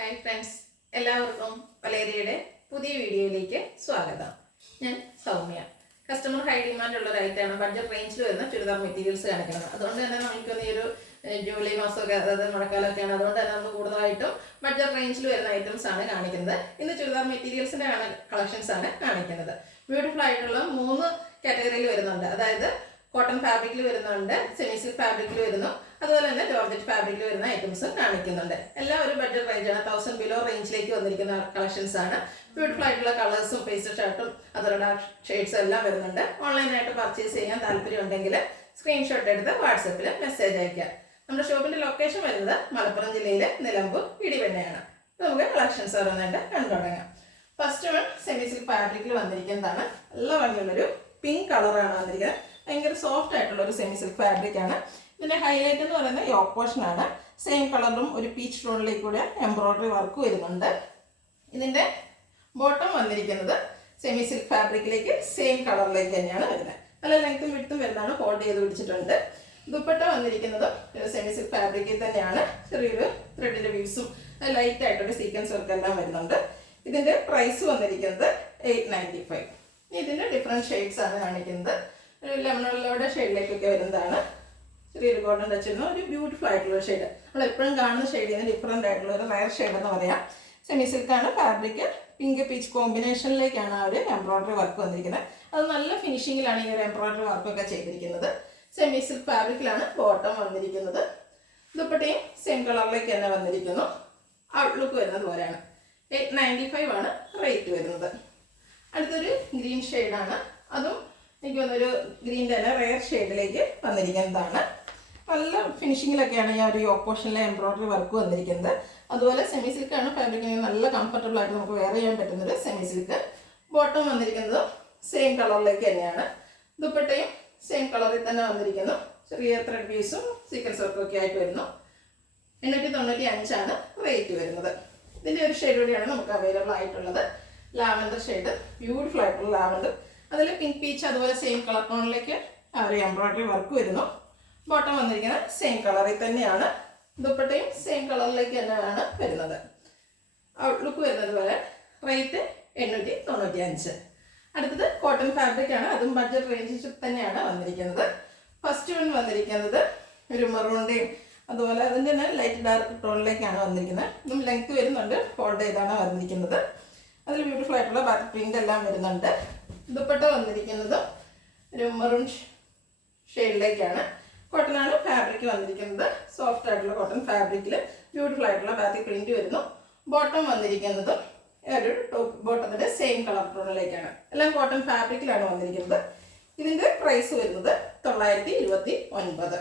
Hi friends, എല്ലാവർക്കും വലേരിയയുടെ പുതിയ വീഡിയോയിലേക്ക് സ്വാഗതം. ഞാൻ സൗമ്യ. കസ്റ്റമർ ഹൈ ഡിമാൻഡ് ഉള്ള ഒരു ഐറ്റമാണ് ബഡ്ജറ്റ് റേഞ്ചിൽ വരുന്ന ചുരിദാർ മെറ്റീരിയൽസ് കാണിക്കുന്നത്. അതുകൊണ്ട് തന്നെ നമുക്കൊന്ന് ഈ ഒരു ജൂലൈ മാസമൊക്കെ, അതായത് മഴക്കാലമൊക്കെയാണ്, അതുകൊണ്ട് തന്നെ നമ്മൾ കൂടുതലായിട്ടും ബഡ്ജറ്റ് റേഞ്ചിൽ വരുന്ന ഐറ്റംസ് ആണ് കാണിക്കുന്നത്. ഇന്ന് ചുരിദാർ മെറ്റീരിയൽസിന്റെ കളക്ഷൻസ് ആണ് കാണിക്കുന്നത്. ബ്യൂട്ടിഫുൾ ആയിട്ടുള്ള 3 കാറ്റഗറിയിൽ വരുന്നുണ്ട്. അതായത് കോട്ടൺ ഫാബ്രിക്കിൽ വരുന്നുണ്ട്, സെമി സിൽക്ക് ഫാബ്രിക്കിൽ വരുന്നു, അതുപോലെ തന്നെ ജോർജറ്റ് ഫാബ്രിക്കിൽ വരുന്ന ഐറ്റംസും കാണിക്കുന്നുണ്ട്. എല്ലാം ഒരു ബഡ്ജറ്റ് റേഞ്ചാണ്, 1000 ബിലോ റേഞ്ചിലേക്ക് വന്നിരിക്കുന്ന കളക്ഷൻസ് ആണ്. ബ്യൂട്ടിഫുൾ ആയിട്ടുള്ള കളേഴ്സും പേസ്റ്റൽ ഷർട്ടും അതുപോലെ ഡാർക്ക് ഷെയ്ഡ്സും എല്ലാം വരുന്നുണ്ട്. ഓൺലൈനായിട്ട് പർച്ചേസ് ചെയ്യാൻ താല്പര്യം ഉണ്ടെങ്കിൽ സ്ക്രീൻഷോട്ട് എടുത്ത് വാട്സപ്പിൽ മെസ്സേജ് അയക്കാം. നമ്മുടെ ഷോപ്പിന്റെ ലൊക്കേഷൻ വരുന്നത് മലപ്പുറം ജില്ലയിലെ നിലമ്പൂർ ഇടിവെണ്ണയാണ്. നമുക്ക് കളക്ഷൻസ് ഓരോന്നായിട്ട് കണ്ടു തുടങ്ങാം. ഫസ്റ്റ് വൺ സെമി സിൽക്ക് ഫാബ്രിക്കിൽ വന്നിരിക്കുന്നതാണ്. നല്ല ഭംഗിയുള്ളൊരു പിങ്ക് കളറാണ് വന്നിരിക്കുന്നത്. ഭയങ്കര സോഫ്റ്റ് ആയിട്ടുള്ള ഒരു സെമി സിൽക്ക് ഫാബ്രിക് ആണ്. ഇതിന്റെ ഹൈലൈറ്റ് എന്ന് പറയുന്നത് യോക്ക് പോർഷൻ ആണ്. സെയിം കളറും ഒരു പീച്ച് ടോണിലേക്ക് കൂടെ എംബ്രോയിഡറി വർക്ക് വരുന്നുണ്ട്. ഇതിന്റെ ബോട്ടം വന്നിരിക്കുന്നത് സെമി സിൽക്ക് ഫാബ്രിക്കിലേക്ക് സെയിം കളറിലേക്ക് തന്നെയാണ് വരുന്നത്. നല്ല ലെങ്ത്തും വിഡ്ത്തും വരുന്നതാണ്, ഹോൾഡ് ചെയ്ത് പിടിച്ചിട്ടുണ്ട്. ദുപ്പട്ട വന്നിരിക്കുന്നതും സെമി സിൽക്ക് ഫാബ്രിക്കിൽ തന്നെയാണ്. ചെറിയൊരു ത്രെഡിന്റെ വീവ്സും ലൈറ്റ് ആയിട്ടൊരു സീക്വൻസ് വർക്ക് എല്ലാം വരുന്നുണ്ട്. ഇതിന്റെ പ്രൈസ് വന്നിരിക്കുന്നത് 895. ഇതിന്റെ ഡിഫറെന്റ് ഷെയ്ഡ്സ് ആണ് കാണിക്കുന്നത്. ഒരു ലെമണുള്ളയുടെ ഷെയ്ഡിലേക്കൊക്കെ വരുന്നതാണ്. ചെറിയൊരു ഗോൾഡൻ ടച്ച് വരുന്ന ഒരു ബ്യൂട്ടിഫുൾ ആയിട്ടുള്ള ഷെയ്ഡ്. നമ്മൾ എപ്പോഴും കാണുന്ന ഷെയ്ഡിൽ നിന്ന് ഡിഫറെൻ്റ് ആയിട്ടുള്ള ഒരു റയർ ഷെയ്ഡ് എന്ന് പറയാം. സെമി സിൽക്കാണ് ഫാബ്രിക്. പിങ്ക് പീച്ച് കോമ്പിനേഷനിലേക്കാണ് ആ ഒരു എംബ്രോയിഡറി വർക്ക് വന്നിരിക്കുന്നത്. അത് നല്ല ഫിനിഷിങ്ങിലാണ് ഈ ഒരു എംബ്രോയിഡറി വർക്കൊക്കെ ചെയ്തിരിക്കുന്നത്. സെമി സിൽക്ക് ഫാബ്രിക്കിലാണ് ബോട്ടം വന്നിരിക്കുന്നത്. ദുപ്പട്ടയും സെയിം കളറിലേക്ക് തന്നെ വന്നിരിക്കുന്നു. ഔട്ട്ലുക്ക് വരുന്നത് പോലെയാണ്. 895 ആണ് റേറ്റ് വരുന്നത്. അടുത്തൊരു ഗ്രീൻ ഷെയ്ഡാണ്. അതും എനിക്ക് തോന്നുന്നൊരു ഗ്രീൻ തന്നെ റെയർ ഷെയ്ഡിലേക്ക് വന്നിരിക്കുന്നതാണ്. നല്ല ഫിനിഷിങ്ങിലൊക്കെയാണ് ഈ ഒരു യോക്ക് പോർഷനിലെ എംബ്രോയിഡറി വർക്ക് വന്നിരിക്കുന്നത്. അതുപോലെ സെമി സിൽക്കാണ് ഫാബ്രിക്കിന് നല്ല കംഫർട്ടബിൾ ആയിട്ട് നമുക്ക് വെയർ ചെയ്യാൻ പറ്റുന്നത് സെമി സിൽക്ക്. ബോട്ടം വന്നിരിക്കുന്നത് സെയിം കളറിലേക്ക് തന്നെയാണ്. ദുപ്പട്ടയും സെയിം കളറിൽ തന്നെ വന്നിരിക്കുന്നു. ചെറിയ ത്രെഡ് പീസും സീക്വൻസ് വർക്കും ഒക്കെ ആയിട്ട് വരുന്നു. 895 ആണ് റേറ്റ് വരുന്നത്. ഇതിൻ്റെ ഒരു ഷെയ്ഡ് കൂടിയാണ് നമുക്ക് അവൈലബിൾ ആയിട്ടുള്ളത്. ലാവൻഡർ ഷെയ്ഡ്, ബ്യൂട്ടിഫുൾ ആയിട്ടുള്ള ലാവൻഡർ. അതിൽ പിങ്ക് പീച്ച് അതുപോലെ സെയിം കളർ ടോണിലേക്ക് ആ ഒരു എംബ്രോയിഡറി വർക്ക് വരുന്നു. ബോട്ടം വന്നിരിക്കുന്നത് സെയിം കളറിൽ തന്നെയാണ്. ദുപ്പട്ടയും സെയിം കളറിലേക്ക് തന്നെയാണ് വരുന്നത്. ഔട്ട്ലുക്ക് വരുന്നത് പോലെ. റേറ്റ് 895. അടുത്തത് കോട്ടൺ ഫാബ്രിക് ആണ്. അതും ബഡ്ജറ്റ് റേഞ്ചിൽ തന്നെയാണ് വന്നിരിക്കുന്നത്. ഫസ്റ്റ് വൺ വന്നിരിക്കുന്നത് ഒരു മെറൂണിൻ്റെയും അതുപോലെ അതിൻ്റെ തന്നെ ലൈറ്റ് ഡാർക്ക് ടോണിലേക്കാണ് വന്നിരിക്കുന്നത്. ഇതും ലെങ്ത് വരുന്നുണ്ട്, ഹോൾഡ് ചെയ്താണ് വന്നിരിക്കുന്നത്. അതിൽ ബ്യൂട്ടിഫുൾ ആയിട്ടുള്ള ബാക്ക് പ്രിൻ്റ് എല്ലാം വരുന്നുണ്ട്. ദുപ്പട്ട വന്നിരിക്കുന്നത് ഒരു മെറൂൺ ഷെയ്ഡിലേക്കാണ്. കോട്ടനാണ് ഫാബ്രിക് വന്നിരിക്കുന്നത്. സോഫ്റ്റ് ആയിട്ടുള്ള കോട്ടൺ ഫാബ്രിക്കിൽ ബ്യൂട്ടിഫുൾ ആയിട്ടുള്ള ബാത്തിക് പ്രിന്റ് വരുന്നു. ബോട്ടം വന്നിരിക്കുന്നത് ഒരു ടോപ്പ് ബോട്ടത്തിൻ്റെ സെയിം കളർ ടോണിലേക്കാണ്. എല്ലാം കോട്ടൺ ഫാബ്രിക്കിലാണ് വന്നിരിക്കുന്നത്. ഇതിൻ്റെ പ്രൈസ് വരുന്നത് 929.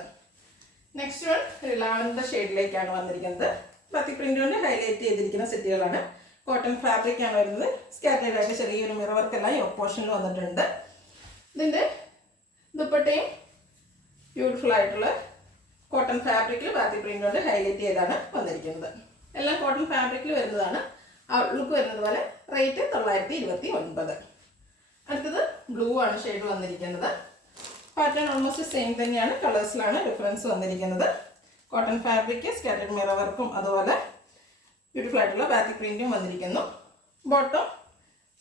നെക്സ്റ്റ് വൺ ഒരു ലാവൻഡർ ഷെയ്ഡിലേക്കാണ് വന്നിരിക്കുന്നത്. ബാത്തിക് പ്രിന്റ് കൊണ്ട് ഹൈലൈറ്റ് ചെയ്തിരിക്കുന്ന സെറ്റുകളാണ്. കോട്ടൺ ഫാബ്രിക് ആണ് വരുന്നത്. സ്കാറ്റേഡ് ആയിട്ട് ചെറിയൊരു മിറർ വർക്ക് എല്ലാം യോക്ക് പോർഷനിൽ വന്നിട്ടുണ്ട്. ഇതിൻ്റെ ദുപ്പട്ടയും ബ്യൂട്ടിഫുൾ ആയിട്ടുള്ള കോട്ടൺ ഫാബ്രിക്കിൽ ബാത്തിക് പ്രിന്റ് കൊണ്ട് ഹൈലൈറ്റ് ചെയ്താണ് വന്നിരിക്കുന്നത്. എല്ലാം കോട്ടൺ ഫാബ്രിക്കിൽ വരുന്നതാണ്. ഔട്ട്ലുക്ക് വരുന്നത് പോലെ. റേറ്റ് 929. അടുത്തത് ബ്ലൂ ആണ് ഷെയ്ഡ് വന്നിരിക്കുന്നത്. പാറ്റേൺ ഓൾമോസ്റ്റ് സെയിം തന്നെയാണ്. കളേഴ്സിലാണ് ഡിഫറൻസ് വന്നിരിക്കുന്നത്. കോട്ടൺ ഫാബ്രിക്, സ്കാറ്റേഡ് മിറർ വർക്കും അതുപോലെ ബ്യൂട്ടിഫുൾ ആയിട്ടുള്ള ബാത്തിക് പ്രിന്റും വന്നിരിക്കുന്നു. ബോട്ടം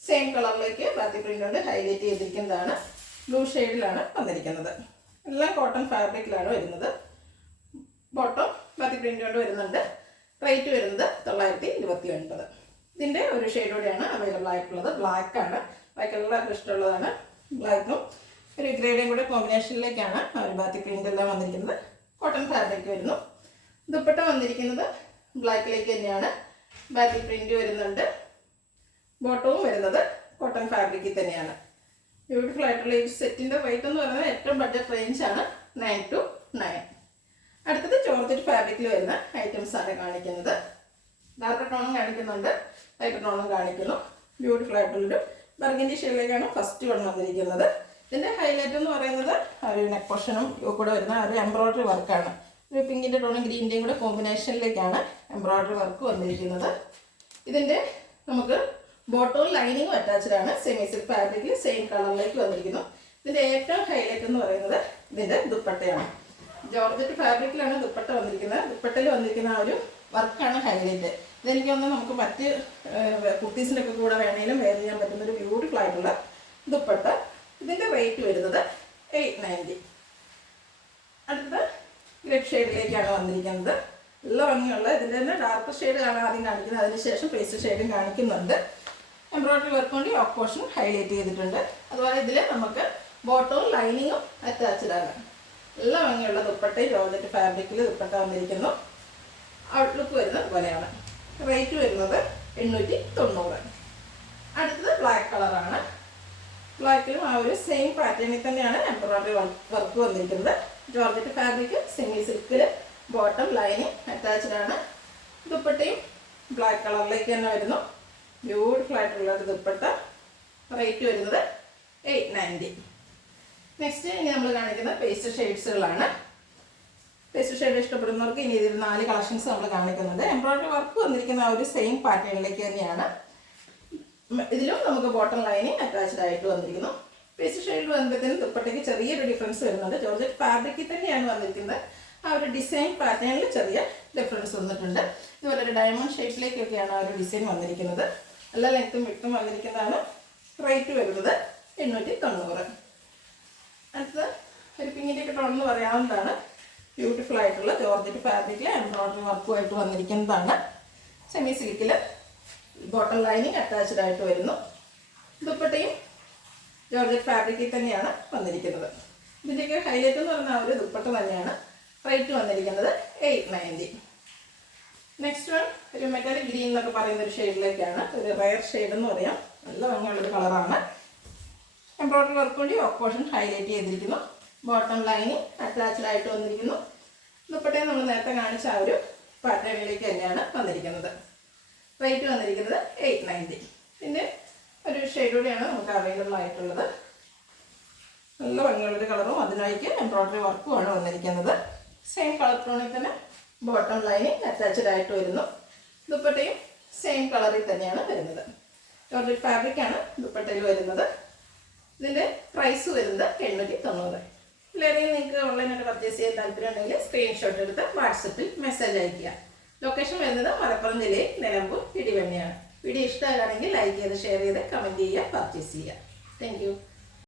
സെയിം കളറിലേക്ക് ബാത്തിക് പ്രിന്റ് കൊണ്ട് ഹൈലൈറ്റ് ചെയ്തിരിക്കുന്നതാണ്. ബ്ലൂ ഷെയ്ഡിലാണ് വന്നിരിക്കുന്നത്. എല്ലാം കോട്ടൺ ഫാബ്രിക്കിലാണ് വരുന്നത്. ബോട്ടം ബാത്തിക് പ്രിന്റ് കൊണ്ട് വരുന്നുണ്ട്. റേറ്റ് വരുന്നത് 929. ഇതിൻ്റെ ഒരു ഷെയ്ഡ് കൂടെയാണ് അവൈലബിൾ ആയിട്ടുള്ളത്. ബ്ലാക്ക് ആണ്. ബ്ലാക്ക് എല്ലാവർക്കും ഇഷ്ടമുള്ളതാണ്. ബ്ലാക്കും ഒരു ഗ്രേഡും കൂടെ കോമ്പിനേഷനിലേക്കാണ് ആ ഒരു ബാത്തിക് പ്രിന്റ് എല്ലാം വന്നിരിക്കുന്നത്. കോട്ടൺ ഫാബ്രിക് വരുന്നു. ദുപ്പട്ട വന്നിരിക്കുന്നത് ബ്ലാക്കിലേക്ക് തന്നെയാണ്. ബാത്തിക് പ്രിന്റ് വരുന്നുണ്ട്. ബോട്ടവും വരുന്നത് കോട്ടൺ ഫാബ്രിക്കിൽ തന്നെയാണ്. ബ്യൂട്ടിഫുൾ ആയിട്ടുള്ള ഈ സെറ്റിന്റെ റേറ്റ് എന്ന് പറയുന്നത് ഏറ്റവും ബഡ്ജറ്റ് റേഞ്ച് ആണ് 929. അടുത്തത് ജോർജറ്റ് ഫാബ്രിക്കിൽ വരുന്ന ഐറ്റംസ് ആണ് കാണിക്കുന്നത്. ഡാർക്ക് ടോണും കാണിക്കുന്നുണ്ട്, ലൈറ്റ് ടോണും കാണിക്കുന്നു. ബ്യൂട്ടിഫുൾ ആയിട്ടുള്ളൊരു ബർഗൻഡി ഷെയ്ഡിലേക്കാണ് ഫസ്റ്റ് വൺ വന്നിരിക്കുന്നത്. ഇതിന്റെ ഹൈലൈറ്റ് എന്ന് പറയുന്നത് ഒരു നെക്ക് പോർഷനും കൂടെ വരുന്ന ഒരു എംബ്രോയിഡറി വർക്കാണ്. ഒരു പിങ്കിൻ്റെ ടോണും ഗ്രീനിൻ്റെയും കൂടെ കോമ്പിനേഷനിലേക്കാണ് എംബ്രോയിഡറി വർക്ക് വന്നിരിക്കുന്നത്. ഇതിൻ്റെ നമുക്ക് ബോട്ടവും ലൈനിങ്ങും അറ്റാച്ച്ഡ് ആണ്. സെമി സിൽക്ക് ഫാബ്രിക്കിൽ സെയിം കളറിലേക്ക് വന്നിരിക്കുന്നു. ഇതിൻ്റെ ഏറ്റവും ഹൈലൈറ്റ് എന്ന് പറയുന്നത് ഇതിൻ്റെ ദുപ്പട്ടയാണ്. ജോർജറ്റ് ഫാബ്രിക്കിലാണ് ദുപ്പട്ട വന്നിരിക്കുന്നത്. ദുപ്പട്ടയിൽ വന്നിരിക്കുന്ന ആ ഒരു വർക്കാണ് ഹൈലൈറ്റ്. ഇതെനിക്ക് തോന്നുന്നു നമുക്ക് മറ്റ് കുർത്തീസിൻ്റെ ഒക്കെ കൂടെ വേണമെങ്കിലും വെയർ ചെയ്യാൻ പറ്റുന്നൊരു ബ്യൂട്ടിഫുൾ ആയിട്ടുള്ള ദുപ്പട്ട. ഇതിൻ്റെ റേറ്റ് വരുന്നത് 890. അടുത്തത് ഗ്രേപ്പ് ഷെയ്ഡിലേക്കാണ് വന്നിരിക്കുന്നത്. നല്ല ഭംഗിയുള്ള ഇതിൻ്റെ തന്നെ ഡാർക്ക് ഷെയ്ഡ് കാണാൻ ആദ്യം കാണിക്കുന്നത്, അതിനുശേഷം പേസ്റ്റ് ഷെയ്ഡും കാണിക്കുന്നുണ്ട്. എംബ്രോയിഡറി വർക്ക് കൊണ്ട് യോക്ക് പോർഷൻ ഹൈലൈറ്റ് ചെയ്തിട്ടുണ്ട്. അതുപോലെ ഇതിൽ നമുക്ക് ബോട്ടവും ലൈനിങ്ങും അറ്റാച്ച്ഡ് ആണ്. നല്ല ഭംഗിയുള്ള ദുപ്പട്ടയും ജോർജറ്റ് ഫാബ്രിക്കിൽ ദുപ്പട്ട വന്നിരിക്കുന്നു. ഔട്ട്ലുക്ക് വരുന്നത് പോലെയാണ്. റേറ്റ് വരുന്നത് 890. അടുത്തത് ബ്ലാക്ക് കളറാണ്. ബ്ലാക്കിലും ആ ഒരു സെയിം പാറ്റേണിൽ തന്നെയാണ് എംബ്രോയിഡറി വർക്ക് വന്നിരിക്കുന്നത്. ജോർജറ്റ് ഫാബ്രിക്, സെമി സിൽക്കിൽ ബോട്ടം ലൈനിങ് അറ്റാച്ച്ഡ് ആണ്. ദുപ്പട്ടയും ബ്ലാക്ക് കളറിലേക്ക് തന്നെ വരുന്നു. ബ്യൂട്ടിഫുൾ ആയിട്ടുള്ള ഒരു ദുപ്പട്ട. റേറ്റ് വരുന്നത് 890. നെക്സ്റ്റ് ഇനി നമ്മൾ കാണിക്കുന്നത് പേസ്റ്റൽ ഷെയ്ഡ്സുകളാണ്. പേസ്റ്റൽ ഷെയ്ഡ് ഇഷ്ടപ്പെടുന്നവർക്ക് ഇനി ഇതിൽ 4 കളക്ഷൻസ് നമ്മൾ കാണിക്കുന്നുണ്ട്. എംബ്രോയിഡറി വർക്ക് വന്നിരിക്കുന്ന ആ ഒരു സെയിം പാറ്റേണിലേക്ക് തന്നെയാണ്. ഇതിലും നമുക്ക് ബോട്ടം ലൈനിങ് അറ്റാച്ച്ഡ് ആയിട്ട് വന്നിരിക്കുന്നു. പേസ്റ്റൽ ഷെയ്ഡ് വരുമ്പോഴത്തേനും ദുപ്പട്ടയ്ക്ക് ചെറിയൊരു ഡിഫറൻസ് വരുന്നുണ്ട്. ജോർജറ്റ് ഫാബ്രിക്കിൽ തന്നെയാണ് വന്നിരിക്കുന്നത്. ആ ഒരു ഡിസൈൻ പാറ്റേണിൽ ചെറിയ ഡിഫറൻസ് വന്നിട്ടുണ്ട്. ഇതുപോലെ ഒരു ഡയമണ്ട് ഷേപ്പിലേക്കൊക്കെയാണ് ആ ഒരു ഡിസൈൻ വന്നിരിക്കുന്നത്. എല്ലാ ലെങ്ത്തും വിട്ടും വന്നിരിക്കുന്നതാണ്. റേറ്റ് വരുന്നത് 890. അടുത്തത് ഒരു പിങ്കിൻ്റെ ടോൺ എന്ന് പറയാവുന്നതാണ്. ബ്യൂട്ടിഫുൾ ആയിട്ടുള്ള ജോർജറ്റ് ഫാബ്രിക്കിൽ എംബ്രോയിഡറി വർക്കുമായിട്ട് വന്നിരിക്കുന്നതാണ്. സെമി സിൽക്കിൽ ബോട്ടം ലൈനിങ് അറ്റാച്ച്ഡ് ആയിട്ട് വരുന്നു. ദുപ്പട്ടയും ജോർജറ്റ് ഫാബ്രിക്കിൽ തന്നെയാണ് വന്നിരിക്കുന്നത്. ഇതിൻ്റെയൊക്കെ ഹൈലൈറ്റ് എന്ന് പറഞ്ഞാൽ ഒരു ദുപ്പട്ട തന്നെയാണ്. റേറ്റ് വന്നിരിക്കുന്നത് 890. നെക്സ്റ്റ് വൺ ഒരു മെറ്റാലിക് ഗ്രീൻ എന്നൊക്കെ പറയുന്ന ഒരു ഷെയ്ഡിലേക്കാണ്. ഒരു റയർ ഷെയ്ഡ് എന്ന് പറയാം. നല്ല ഭംഗിയുള്ളൊരു കളറാണ്. എംബ്രോയിഡറി വർക്ക് കൊണ്ട് യോക്ക് പോർഷൻ ഹൈലൈറ്റ് ചെയ്തിരിക്കുന്നു. ബോട്ടം ലൈനിങ് അറ്റാച്ച്ഡ് ആയിട്ട് വന്നിരിക്കുന്നു. ദുപ്പട്ടയെ നമ്മൾ നേരത്തെ കാണിച്ച ആ ഒരു പാറ്റേണിലേക്ക് തന്നെയാണ് വന്നിരിക്കുന്നത്. റേറ്റ് വന്നിരിക്കുന്നത് 890. പിന്നെ ഒരു ഷെയ്ഡ് കൂടിയാണ് നമുക്ക് അവൈലബിൾ ആയിട്ടുള്ളത്. നല്ല ഭംഗിയുള്ളൊരു കളറും അതിനായിട്ട് എംബ്രോയിഡറി വർക്കുമാണ് വന്നിരിക്കുന്നത്. സെയിം കളർ ടോണിൽ തന്നെ ബോട്ടം ലൈനിങ് അറ്റാച്ച്ഡ് ആയിട്ട് വരുന്നു. ദുപ്പട്ടയും സെയിം കളറിൽ തന്നെയാണ് വരുന്നത്. ജോർജറ്റ് ഫാബ്രിക്കാണ് ദുപ്പട്ടയിൽ വരുന്നത്. ഇതിൻ്റെ പ്രൈസ് വരുന്നത് 890. ഇതിലേതെങ്കിലും നിങ്ങൾക്ക് ഓൺലൈനായിട്ട് പർച്ചേസ് ചെയ്യാൻ താല്പര്യമുണ്ടെങ്കിൽ സ്ക്രീൻഷോട്ട് എടുത്ത് വാട്സപ്പിൽ മെസ്സേജ് അയയ്ക്കുക. ലൊക്കേഷൻ വരുന്നത് മലപ്പുറം ജില്ലയിൽ നിലമ്പൂർ ഇടിവണ്ണയാണ്. വീഡിയോ ഇഷ്ടമാണെങ്കിൽ ലൈക്ക് ചെയ്ത് ഷെയർ ചെയ്ത് കമൻറ്റ് ചെയ്യുക, പർച്ചേസ് ചെയ്യുക. Thank you.